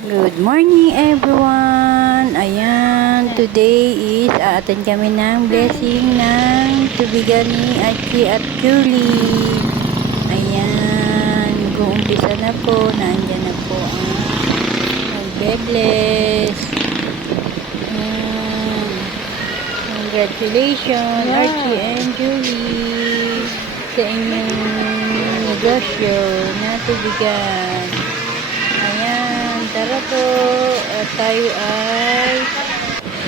Good morning everyone! Ayan, today is aatin kami ng blessing ng tubigan ni Archie at Julie. Ayan, mag-uumpisa na po. Nandyan na po ang mag-bless. Congratulations Archie and Julie sa inyong negosyo na tubigan. Ayan, tara po. At tayo ay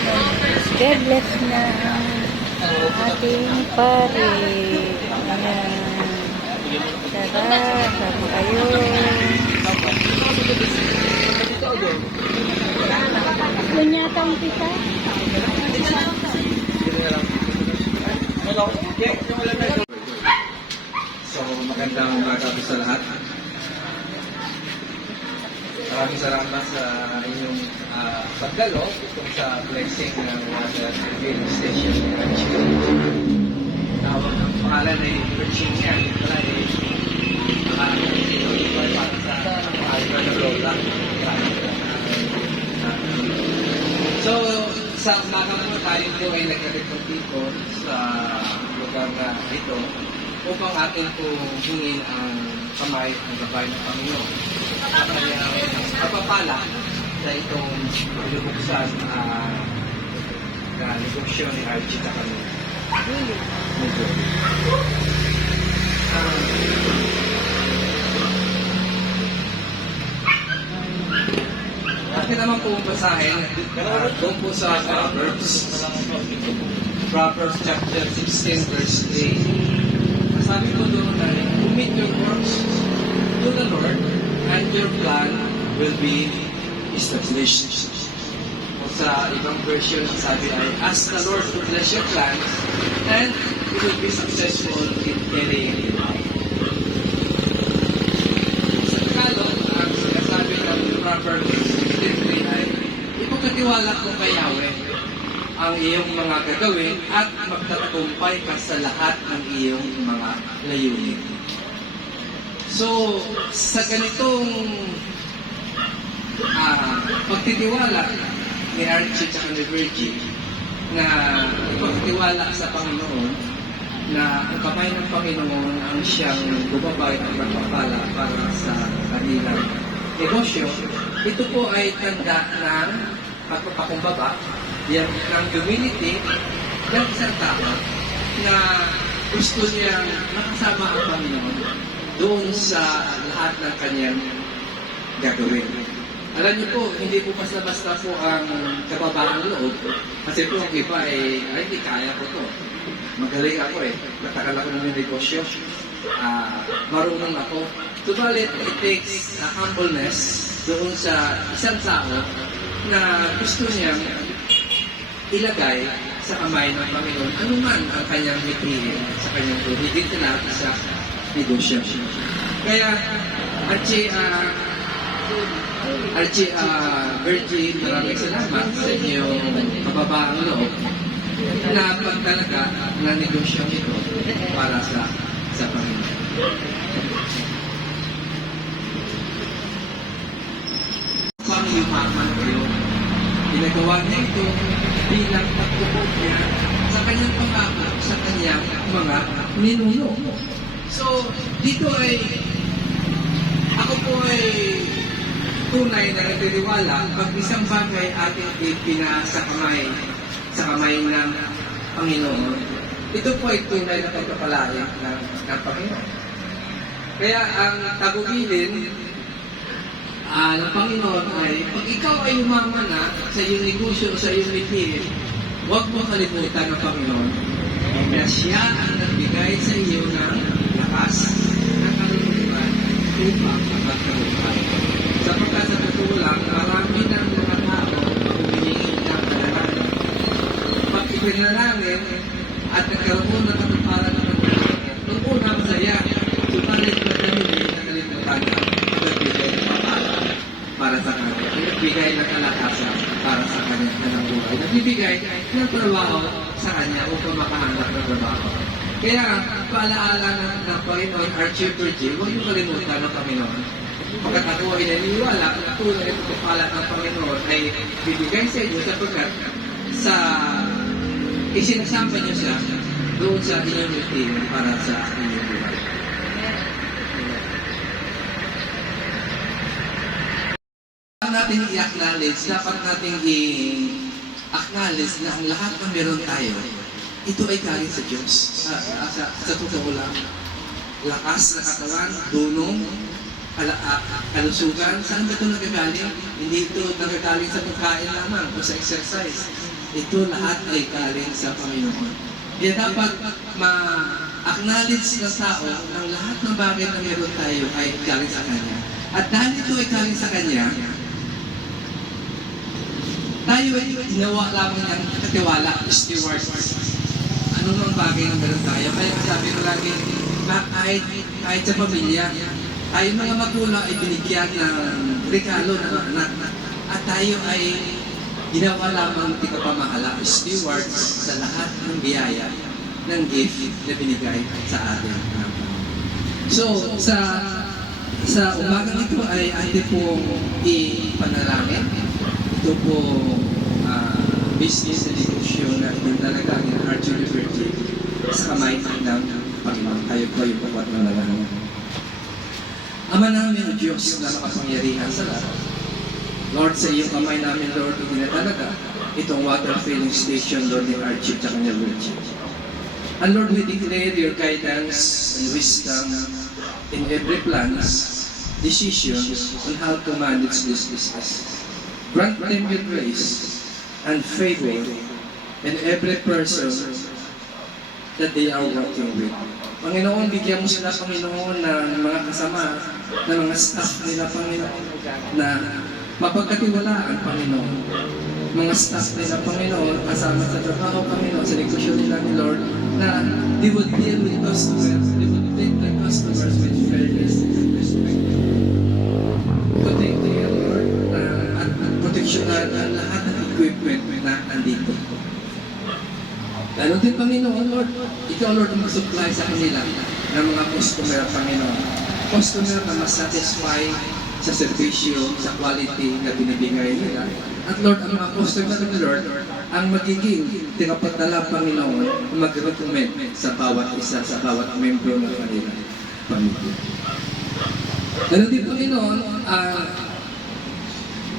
mag-bless na ang ating pare. Ayan. Tara, sama kayo. Kunyatang pita. So, magandang umaga po sa lahat. Maraming salamat sa inyong pagdalo kung sa blessing ng radio station ni Archie. Tawag ng pangalan ay Virginia. Ito na ay para sa Alba na Lola. So, sa umaga po tayo po ay nagre-recordikon sa lugar na ito upang atin po hingin ang kamay ng gabay ng Panginoon. Kaya kapapala na itong lubuksan na negosyo ni Archie na kami. Akin naman po basahin doon po sa Proverbs chapter 16 verse 3. Sabi ko doon ay, commit your works to the Lord and your plan will be established. O sa ibang version, sabi ay, ask the Lord to bless your plans and you will be successful in carrying it out. Sa Tagalog, ang sinasabi ng Proverbs 16:3 ay, ipagkatiwala ko kay Yahweh ang iyong mga gagawin at magtatagumpay ka sa lahat ng iyong mga layunin. So, sa ganitong pagtitiwala ni Archie at ni Virgie na ipagtitiwala sa Panginoon na ang kamay ng Panginoon ang siyang gumabay at magpapala para sa kanilang negosyo, ito po ay tanda ng pagpapakumbaba ng humility ng isang tao na gusto niyang makasama ang Panginoon doon sa lahat ng kanyang gagawin. Alam niyo po, hindi po basta-basta po ang kababaang loob. Kasi po ang iba hindi kaya ko to. Magaling ako matagal ako ng negosyo. Marunong ako. Subalit, it takes humbleness doon sa isang tao na gusto niyang ilagay sa kamay ng Panginoon anuman ang kanyang mithiin sa kanyang higit na sa negosyo. Kaya, Virgie, maraming salamat sa inyong kababaang loob na pagtalaga ng negosyo ito para sa Panginoon. Pang-yumaman kayo. Ginagawa niya ito bilang pagtubog niya sa kanyang pangako sa kanyang mga ninuno. So, dito ako po ay tunay na nagtitiwala pag isang bagay ating ipinasa sa kamay ng Panginoon. Ito po ay tunay na pagpapalaya ng Panginoon. Kaya ang tagubilin ng Panginoon ay, pag ikaw ay umaman na sa iyong negosyo o sa iyong mithiin, huwag mo kalimutan ng Panginoon na siya ang nagbigay sa iyo ng lakas, ng kaluluwan upang magtagumpay. Sapagkat sa totoo lang, marami ng mga tao ang humihingi ng panalangin. Pag ipinalangin at nagkaroon ng katuparan ng panalangin, nung una masaya, subalit madali nakalimutan na nagbigay ng papala para sa kanya. Nagbigay ng kalakasan para sa kanya ng buhay. Nagbibigay ng trabaho sa kanya upang makahanap ng trabaho. Kaya, paalaala ng Panginoon, Archie Virgie, huwag yung kalimutan ng Panginoon Pagkat ako ay naniniwala na tunay na pagpapala ng Panginoon ay bibigay sa inyo sapagkat sa isinasama niyo siya doon sa inyong routine para sa inyong buhay. Dapat natin i-acknowledge, dapat natin i-acknowledge na ang lahat ng meron tayo, ito ay galing sa Diyos. Sa totoo lang, lakas na katawan, dunong, kalusugan, saan ba ito nagagaling? Hindi ito nagagaling sa pagkain lamang o sa exercise. Ito lahat ay galing sa Panginoon. Kaya dapat ma-acknowledge ng tao ng lahat ng bagay na meron tayo ay galing sa Kanya. At dahil ito ay galing sa Kanya, tayo ay ginawa lamang ng katiwala, stewards. Ano mang bagay na meron tayo? Kaya sabi ko lagi, kahit sa pamilya, tayo mga magulang ay binigyan ng regalo ng anak. At tayo ay ginawa lamang tigapamahala, stewards sa lahat ng biyaya ng gift na binigay sa atin. So, sa umagang ito ay atin pong ipanalangin. Ito po business na negosyo na talaga ng Archer Liberty sa kamay ng Panginoon. Tayo po yung pagwat ng nalangin. Ama namin, Diyos na makapangyarihan sa lahat. Lord, sa iyong kamay namin, Lord, itinatalaga itong water filling station, Lord, ni Archie at kanyang Virgin. And Lord, we declare your guidance and wisdom in every plans, decisions on how to manage this business. Grant them your grace and favor in every person that they are working with. Panginoon, bigyan mo sila, Panginoon, ng mga kasama, ng mga staff nila, Panginoon, na mapagkatiwalaan, Panginoon. Mga staff nila, Panginoon, kasama sa trabaho, Panginoon, sa negosyo nila ni Lord, na they would deal with customers, they would treat the customers with fairness and respect. Protect them, Lord, at proteksyonan ang lahat ng equipment na andito. Lalo din, Panginoon, Lord, ikaw, Lord, ang mag-supply sa kanila ng mga customer, Panginoon. Customer na mas-satisfy sa servisyo, sa quality na binibigay nila. At Lord, ang mga customer ng Lord, ang magiging tinapagdala, Panginoon, mag-recommend sa bawat isa, sa bawat membro ng kanilang pamilya. Lalo din, Panginoon,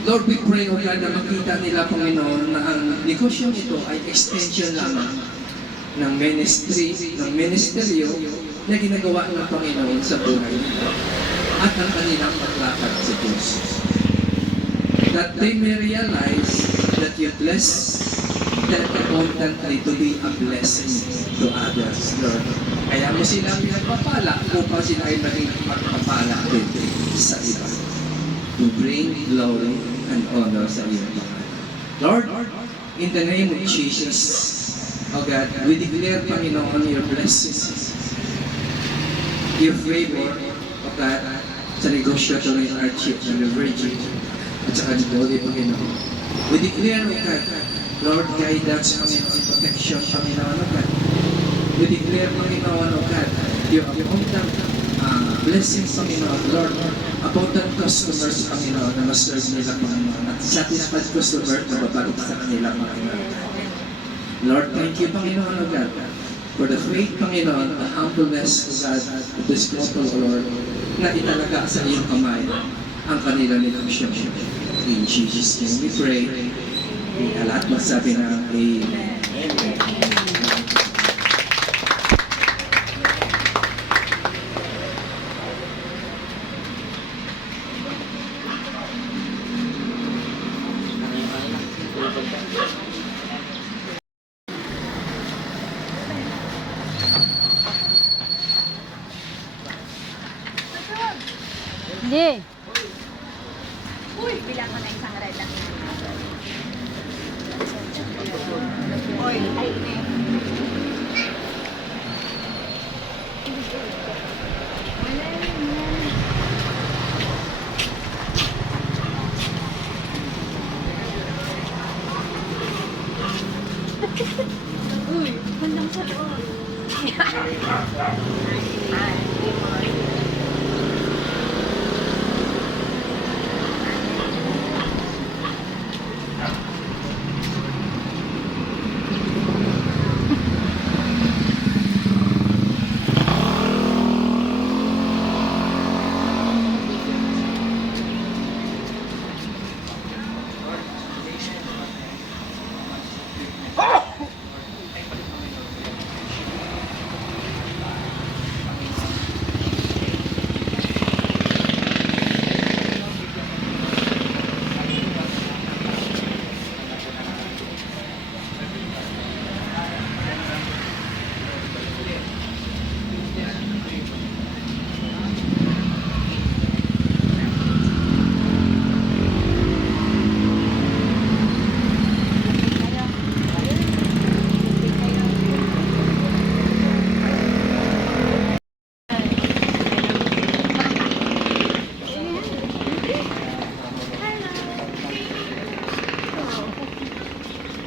Lord, we pray, O God, na makita nila, Panginoon, na ang negosyo nito ay extension lamang ng ministry, ng ministeryo na ginagawa ng Panginoon sa buhay nila at ang kanilang paglakad sa Diyos. That they may realize that you bless them abundantly to be a blessing to others, Lord. Kaya mo silang pinagpapala upang sila ay maging pagpapala din sa iba. To bring glory and honor sa iyong pangalan. Lord, in the name of Jesus, O God, we declare, Panginoon, your blessings, your favor, O God, sa negosyo ito ng Archie and the Virgin, at saka ni Holy, Panginoon. We declare, O God, Lord, guidance, Panginoon, protection, Panginoon, O God. We declare, Panginoon, O God, your abundant blessings, Panginoon, Lord, abundant customers, Panginoon, na ma-serve nila, Panginoon, at satisfied customers na babalik sa kanila, Panginoon. Lord, thank you, Panginoon, O God, for the faith, Panginoon, the humbleness, O God, of this people, O Lord, na italaga sa iyong kamay ang kanila negosyo. In Jesus' name we pray. Lahat magsabi na Amen. Hindi. Uy, bilang ka na isang red lang. Oy, ay, uy, bandang sa doon.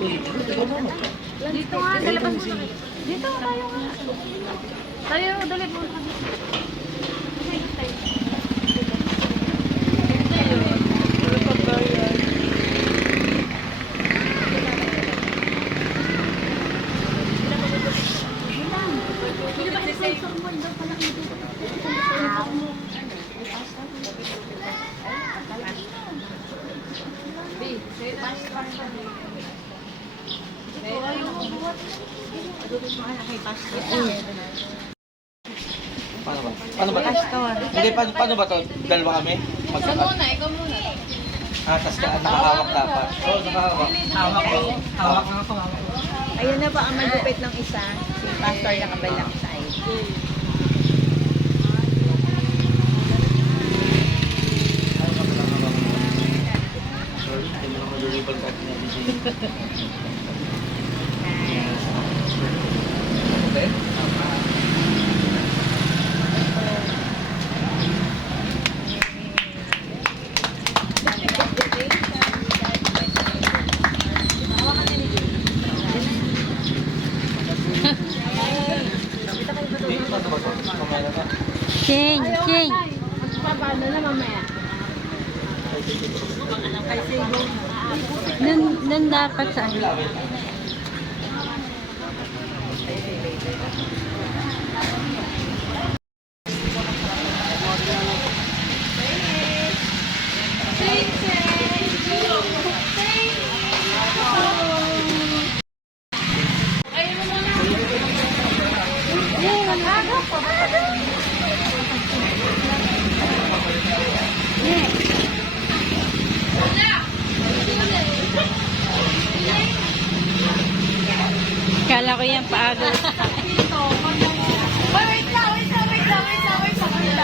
Dito nga, dalapan mo na. Dito, tayo nga. Tayo, dali mo. Paano ba? Paano ba? Hindi, paano ba to? Dalawa kami? Ikaw muna. Tas ka, nakahawak dapat. Oo, nakahawak. Hawak ko. Hawak nga ako. Hawak ko. Ayun na ba ang magupit ng isa? Si Pastor na kabilang side. Sorry, hindi mo naman mag-ribbon cut niya. Okay. Paano ba to? Kamera ka? Change, change. Paano na mamaya? Nun dapat sa ano. Kala ko yan paaga.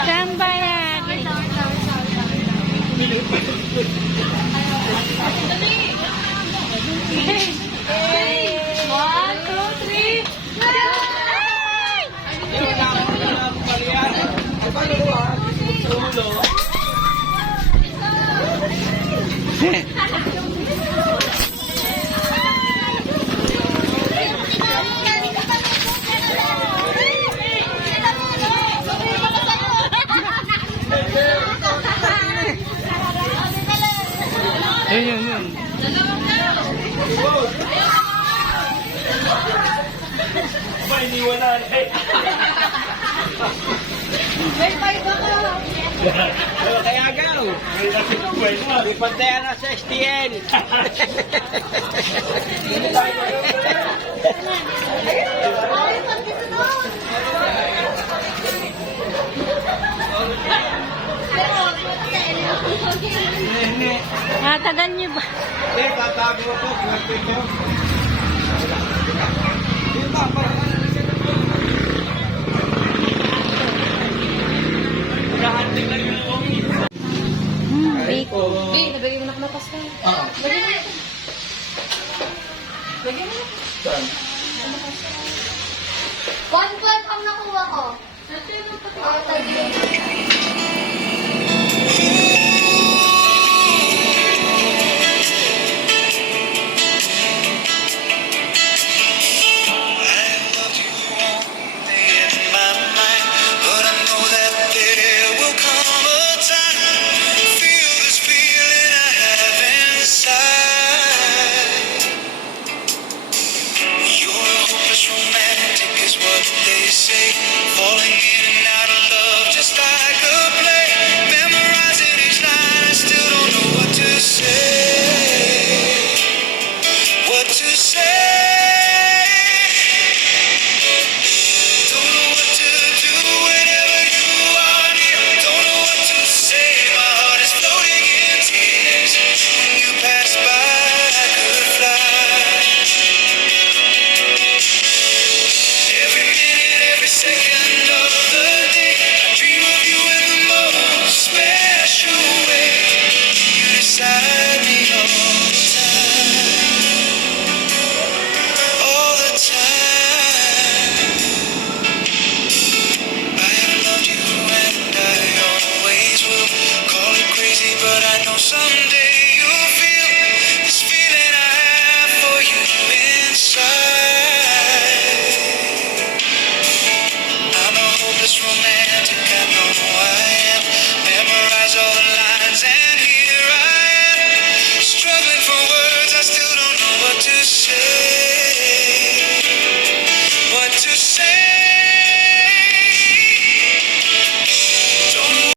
Saan ba yan? One, two, three. Yun. Kaya gaw! Ipantaya na sa STL! Tagal niyo ba? Hindi, tatago ko. Hindi ba? Big. Nabigay mo na ako ng pasta. Oo. Lagyan mo na. Saan? 1.5 ang nakuha ko.